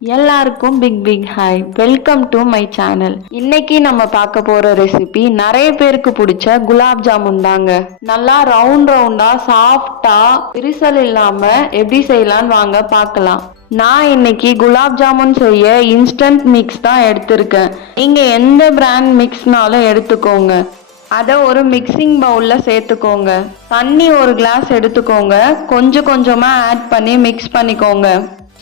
எல்லாருக்கும் big hi, welcome to my channel. இன்னைக்கு நம்ம பார்க்க போற ரெசிபி நிறைய பேருக்கு பிடிச்ச குலாப் ஜாமுன் தாங்க. நல்லா ரவுண்டா சாஃப்டா விரிசல் இல்லாம எப்படி செய்யலாம்னு வாங்க பார்க்கலாம். நான் இன்னைக்கு குலாப் ஜாமுன் செய்ய இன்ஸ்டன்ட் மிக்ஸ் தான் எடுத்திருக்கேன். நீங்க எந்த பிராண்ட் மிக்ஸ்னாலும் எடுத்துக்கோங்க. அதை ஒரு மிக்சிங் பவுல்ல சேர்த்துக்கோங்க. தண்ணி ஒரு கிளாஸ் எடுத்துக்கோங்க. கொஞ்சமா ஆட் பண்ணி மிக்ஸ் பண்ணிக்கோங்க.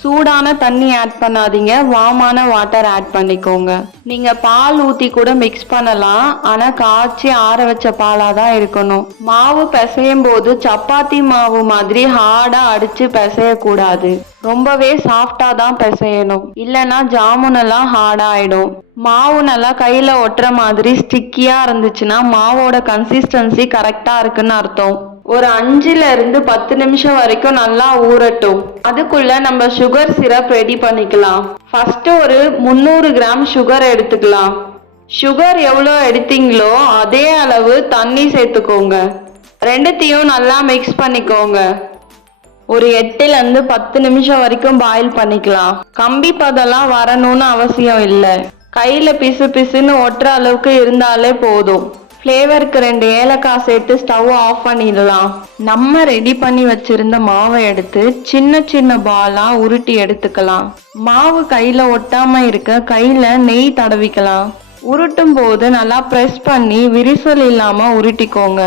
சூடான தண்ணி ஆட் பண்ணாதீங்க, வாமான வாட்டர் ஆட் பண்ணிக்கோங்க. நீங்க பால் ஊத்தி கூட மிக்ஸ் பண்ணலாம், ஆனா காய்ச்சி ஆற வச்ச பாலா தான் இருக்கணும். மாவு பிசையும் போது சப்பாத்தி மாவு மாதிரி ஹார்டா அடிச்சு பிசைய கூடாது. ரொம்பவே சாஃப்டா தான் பிசையணும், இல்லைன்னா ஜாமுன் எல்லாம் ஹார்டா ஆயிடும். மாவு நல்லா கையில ஒட்டுற மாதிரி ஸ்டிக்கியா இருந்துச்சுன்னா மாவோட கன்சிஸ்டன்சி கரெக்டா இருக்குன்னு அர்த்தம். ஒரு 5 to 10 நிமிஷம் வரைக்கும் நல்லா ஊறட்டும். அதுக்குள்ள நம்ம சுகர் சிரப் ரெடி பண்ணிக்கலாம். ஃபர்ஸ்ட் ஒரு 300 கிராம் சுகர் எடுத்துக்கலாம். சுகர் எவ்வளோ எடுத்தீங்களோ அதே அளவு தண்ணி சேர்த்துக்கோங்க. ரெண்டுத்தையும் நல்லா மிக்ஸ் பண்ணிக்கோங்க. ஒரு 8 to 10 நிமிஷம் வரைக்கும் பாயில் பண்ணிக்கலாம். கம்பி பதெல்லாம் வரணும்னு அவசியம் இல்லை. கையில பிசுன்னு ஒட்டுற அளவுக்கு இருந்தாலே போதும். ஃப்ளேவருக்கு 2 ஏலக்காய் சேர்த்து ஸ்டவ் ஆஃப் பண்ணிடலாம். நம்ம ரெடி பண்ணி வச்சிருந்த மாவை எடுத்து சின்ன பாலா உருட்டி எடுத்துக்கலாம். மாவு கையில ஒட்டாம இருக்க கையில நெய் தடவிக்கலாம். உருட்டும் போது நல்லா பிரஸ் பண்ணி விரிசல் இல்லாம உருட்டிக்கோங்க.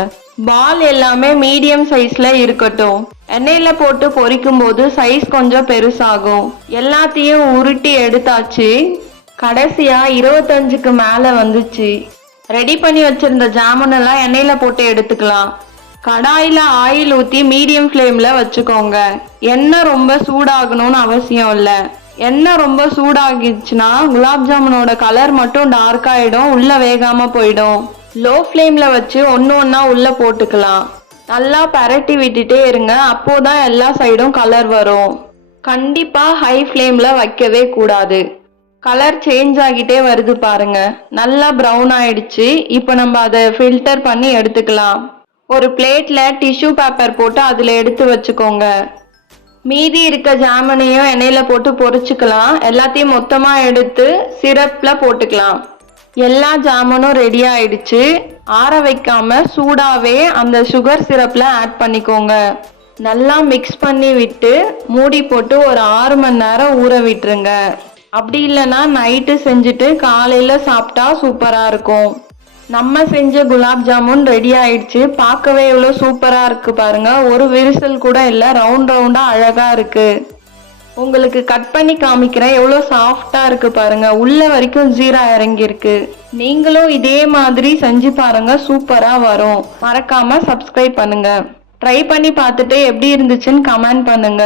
பால் எல்லாமே மீடியம் சைஸ்ல இருக்கட்டும். எண்ணெயில போட்டு பொரிக்கும் போது சைஸ் கொஞ்சம் பெருசாகும். எல்லாத்தையும் உருட்டி எடுத்தாச்சு. கடைசியா 25க்கு மேல வந்துச்சு. ரெடி பண்ணி வச்சிருந்த ஜாமுன் எல்லாம் எண்ணெயில போட்டு எடுத்துக்கலாம். கடாயில ஆயில் ஊத்தி மீடியம் ஃப்ளேம்ல வச்சுக்கோங்க. எண்ணெய் ரொம்ப சூடாகணும்னு அவசியம் இல்லை. எண்ணெய் ரொம்ப சூடாகிடுச்சுன்னா குலாப் ஜாமுனோட கலர் மட்டும் டார்க் ஆயிடும், உள்ள வேகாம போயிடும். லோ ஃப்ளேம்ல வச்சு ஒன்னா உள்ள போட்டுக்கலாம். நல்லா பரட்டி விட்டுட்டே இருங்க, அப்போதான் எல்லா சைடும் கலர் வரும். கண்டிப்பா ஹை ஃப்ளேம்ல வைக்கவே கூடாது. கலர் சேஞ்ச் ஆகிட்டே வருது பாருங்க, நல்லா ப்ரௌன் ஆயிடுச்சு. இப்போ நம்ம அதை ஃபில்டர் பண்ணி எடுத்துக்கலாம். ஒரு பிளேட்ல டிஷ்யூ பேப்பர் போட்டு அதுல எடுத்து வச்சுக்கோங்க. மீதி இருக்க ஜாமுனையும் எண்ணெயில போட்டு பொரிச்சுக்கலாம். எல்லாத்தையும் மொத்தமா எடுத்து சிரப்ல போட்டுக்கலாம். எல்லா ஜாமுனும் ரெடி ஆயிடுச்சு. ஆற வைக்காம சூடாவே அந்த சுகர் சிரப்ல ஆட் பண்ணிக்கோங்க. நல்லா மிக்ஸ் பண்ணி விட்டு மூடி போட்டு ஒரு 6 மணி நேரம் ஊற விட்டுருங்க. அப்படி இல்லைன்னா நைட்டு செஞ்சுட்டு காலையில சாப்பிட்டா சூப்பரா இருக்கும். நம்ம செஞ்ச குலாப் ஜாமுன் ரெடி ஆயிடுச்சு. பார்க்கவே எவ்வளோ சூப்பரா இருக்கு பாருங்க. ஒரு விரிசல் கூட இல்லை, ரவுண்டா அழகா இருக்கு. உங்களுக்கு கட் பண்ணி காமிக்கிறேன். எவ்வளோ சாஃப்டா இருக்கு பாருங்க, உள்ள வரைக்கும் ஜீரா இறங்கி இருக்கு. நீங்களும் இதே மாதிரி செஞ்சு பாருங்க, சூப்பரா வரும். மறக்காம சப்ஸ்கிரைப் பண்ணுங்க. ட்ரை பண்ணி பார்த்துட்டு எப்படி இருந்துச்சுன்னு கமெண்ட் பண்ணுங்க.